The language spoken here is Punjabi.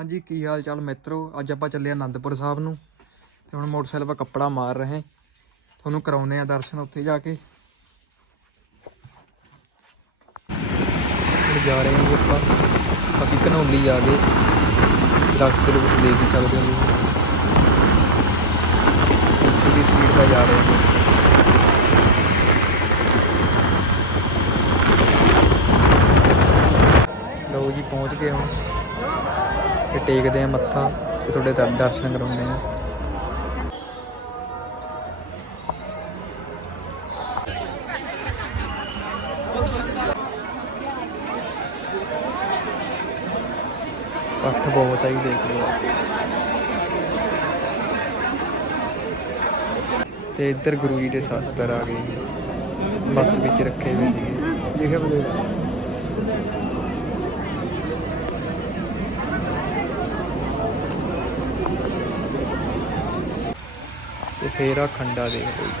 ਹਾਂਜੀ, ਕੀ ਹਾਲ ਚਾਲ ਮਿੱਤਰੋ? ਅੱਜ ਆਪਾਂ ਚੱਲੇ ਆਨੰਦਪੁਰ ਸਾਹਿਬ ਨੂੰ ਤੇ ਹੁਣ ਮੋਟਰਸਾਈਕਲ 'ਤੇ ਕੱਪੜਾ ਮਾਰ ਰਹੇ ਤੁਹਾਨੂੰ ਕਰਾਉਨੇ ਆ ਦਰਸ਼ਨ ਉੱਥੇ ਜਾ ਕੇ। ਹੁਣ ਜਾ ਰਹੇ ਹਾਂ ਆਪਾਂ। ਬਾਕੀ ਘਨੌਲੀ ਆ ਗਏ ਰਸਤੇ ਦੇ ਵਿੱਚ ਦੇਖ ਹੀ ਸਕਦੇ ਹੋ ਜੀ। ਦੀ ਸਪੀਡ 'ਤੇ ਜਾ ਰਹੇ ਹਾਂ ਲਓ ਜੀ, ਪਹੁੰਚ ਗਏ ਹੁਣ। ਤੇ ਟੇਕਦੇ ਆ ਮੱਥਾ ਤੇ ਤੁਹਾਡੇ ਦਰ- ਦਰਸ਼ਨ ਕਰਾਉਂਦੇ ਆ। ਇਕੱਠ ਬਹੁਤ ਆਈ ਦੇਖ ਲਓ। ਤੇ ਇੱਧਰ ਗੁਰੂ ਜੀ ਦੇ ਸ਼ਸਤਰ ਆ ਗਏ ਬੱਸ ਵਿੱਚ ਰੱਖੇ ਹੋਏ ਸੀਗੇ। ਲਿਖਿਆ ਬਲੇ ਤੇ ਫੇਰ ਆ ਖੰਡਾ ਦੇਖ ਲਓ